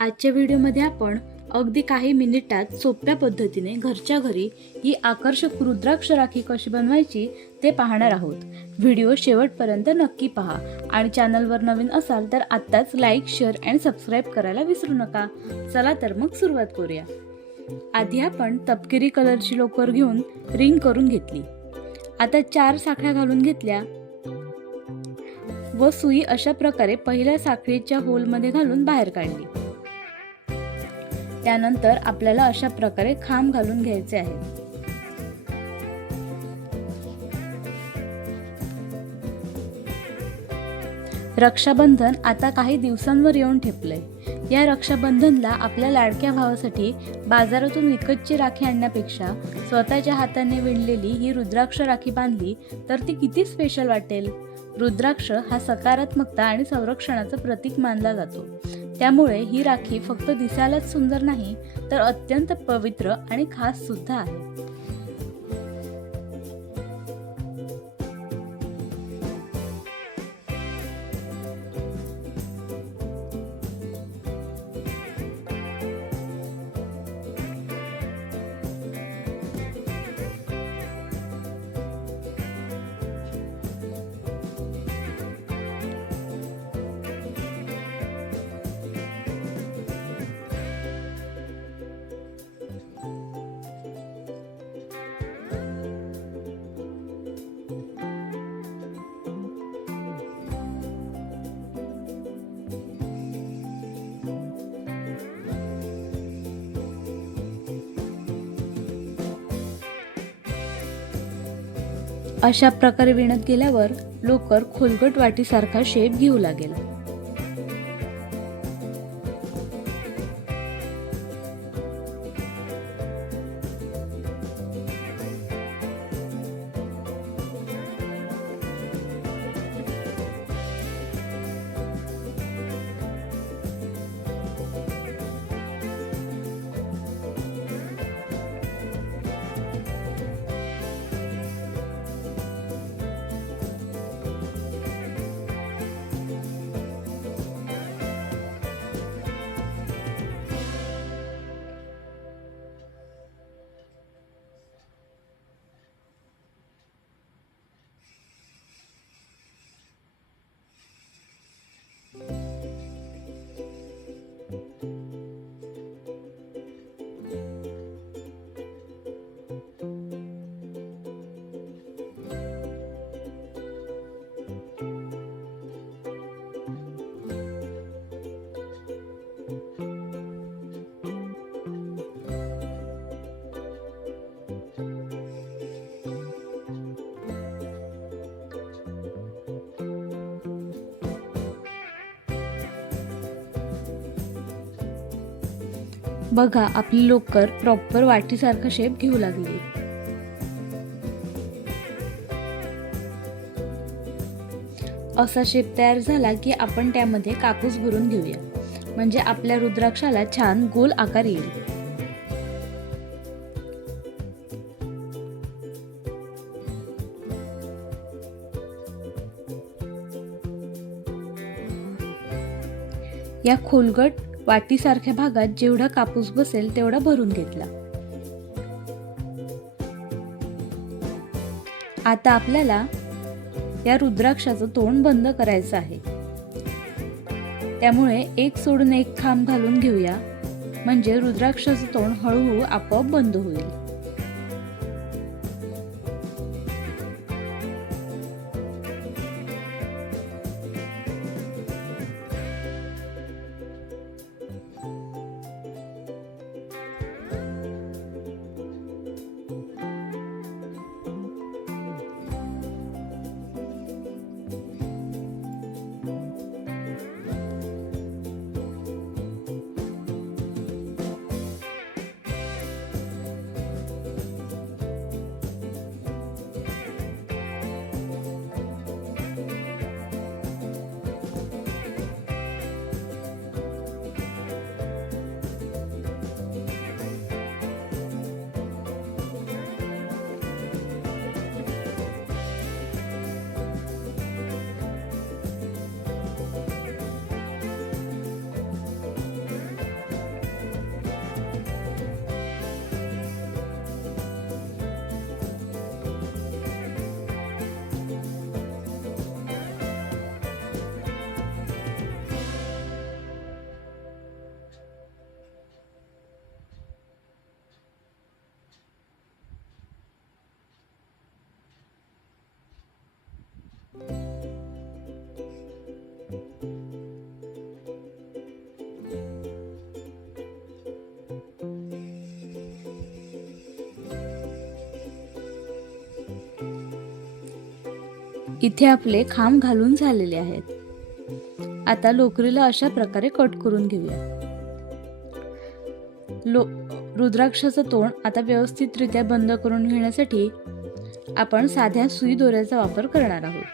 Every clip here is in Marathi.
आजच्या व्हिडिओमध्ये आपण अगदी काही मिनिटात सोप्या पद्धतीने घरच्या घरी ही आकर्षक रुद्राक्ष राखी कशी बनवायची ते पाहणार आहोत. व्हिडिओ शेवटपर्यंत नक्की पहा आणि चॅनलवर नवीन असाल तर आत्ताच लाईक, शेअर आणि सबस्क्राईब करायला विसरू नका. चला तर मग सुरुवात करूया. आधी आपण तपकिरी कलरची लोकर घेऊन रिंग करून घेतली. आता 4 साखळ्या घालून घेतल्या व सुई अशा प्रकारे पहिल्या साखळीच्या होलमध्ये घालून बाहेर काढली. त्यानंतर आपल्याला अशा प्रकारे खांब घालून घ्यायचे आहे. रक्षाबंधन आता काही दिवसांवर येऊन ठेपलंय. या रक्षाबंधनला आपल्या लाडक्या भावासाठी बाजारातून विकतची राखी आणण्यापेक्षा स्वतःच्या हाताने विणलेली ही रुद्राक्ष राखी बांधली तर ती किती स्पेशल वाटेल. रुद्राक्ष हा सकारात्मकता आणि संरक्षणाचं प्रतीक मानला जातो. त्यामुळे ही राखी फक्त दिसायलाच सुंदर नाही तर अत्यंत पवित्र आणि खास सुद्धा आहे. अशा प्रकारे विणत गेल्यावर लोकर खोलगट वाटीसारखा शेप घेऊ लागेल. बघा, आपली लोकर प्रॉपर वाटीसारखा शेप घेऊ लागली. असा शेप तयार झाला की आपण त्यामध्ये कापूस भरून घेऊया, म्हणजे आपल्या रुद्राक्षाला छान गोल आकार येईल. या खोलगट वाटीसारख्या भागात जेवढा कापूस बसेल तेवढा भरून घेतला. आता आपल्याला या रुद्राक्षाचं तोंड बंद करायचं आहे. त्यामुळे एक सोडून एक खांब घालून घेऊया, म्हणजे रुद्राक्षाचं तोंड हळूहळू आपोआप बंद होईल. इथे आपले खांब घालून झालेले आहेत. आता लोकरीला अशा प्रकारे कट करून घेऊया. रुद्राक्षाचं तोंड आता व्यवस्थितरित्या बंद करून घेण्यासाठी आपण साध्या सुई दोऱ्याचा वापर करणार आहोत.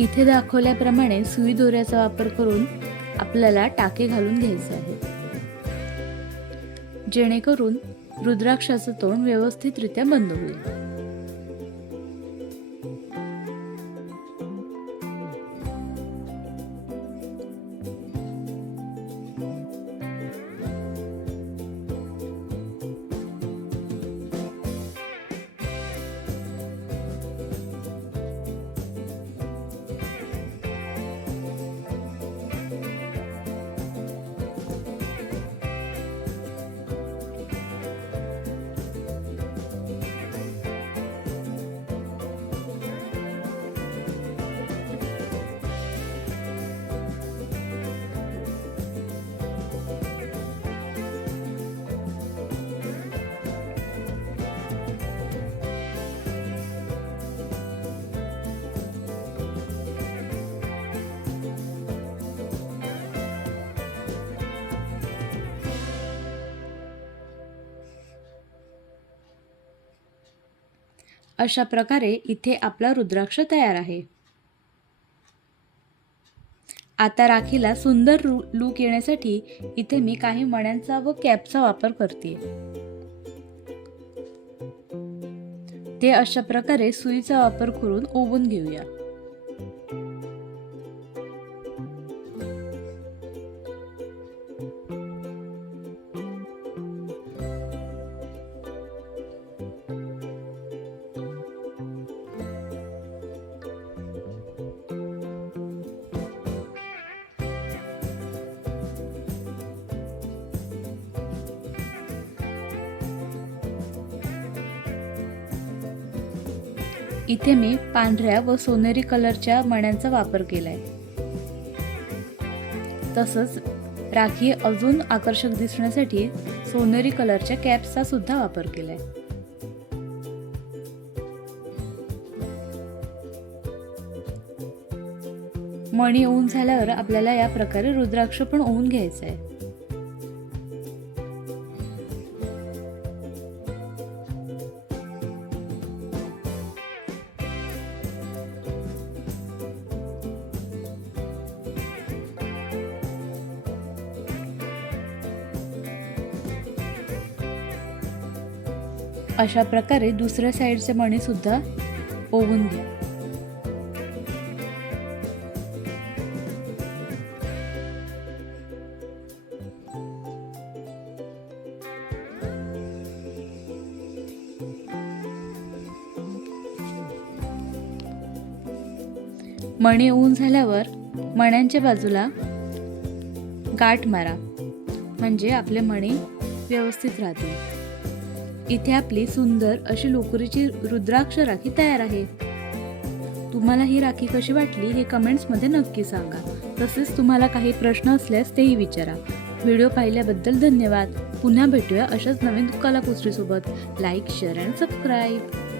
इथे दाखवल्याप्रमाणे सुई दोऱ्याचा वापर करून आपल्याला टाके घालून घ्यायचे आहेत, जेणेकरून रुद्राक्षाचं तोंड व्यवस्थितरित्या बंद होईल. अशा प्रकारे इथे आपला रुद्राक्ष तयार आहे. आता राखीला सुंदर लूक येण्यासाठी इथे मी काही मण्यांचा व कॅपचा वापर करते. ते अशा प्रकारे सुईचा वापर करून ओवून घेऊया. इथे मी पांढऱ्या व सोनेरी कलरच्या मण्यांचा वापर केलाय. तसंच राखी अजून आकर्षक दिसण्यासाठी सोनेरी कलरच्या कॅप्सचा सुद्धा वापर केलाय. मणी ओवून झाल्यावर आपल्याला या प्रकारे रुद्राक्ष पण ओवून घ्यायचा आहे. अशा प्रकारे दुसऱ्या साईडचे मणी सुद्धा ओवून घ्या. मणी ओवून झाल्यावर मण्यांच्या बाजूला गाठ मारा, म्हणजे आपले मणी व्यवस्थित राहतील. इथे आपली सुंदर अशी लोकरीची रुद्राक्ष राखी तयार आहे. तुम्हाला ही राखी कशी वाटली हे कमेंट्समध्ये नक्की सांगा. तसेच तुम्हाला काही प्रश्न असल्यास तेही विचारा. व्हिडिओ पाहिल्याबद्दल धन्यवाद. पुन्हा भेटूया अशाच नवीन कलाकुसरीसोबत. Like, share and subscribe.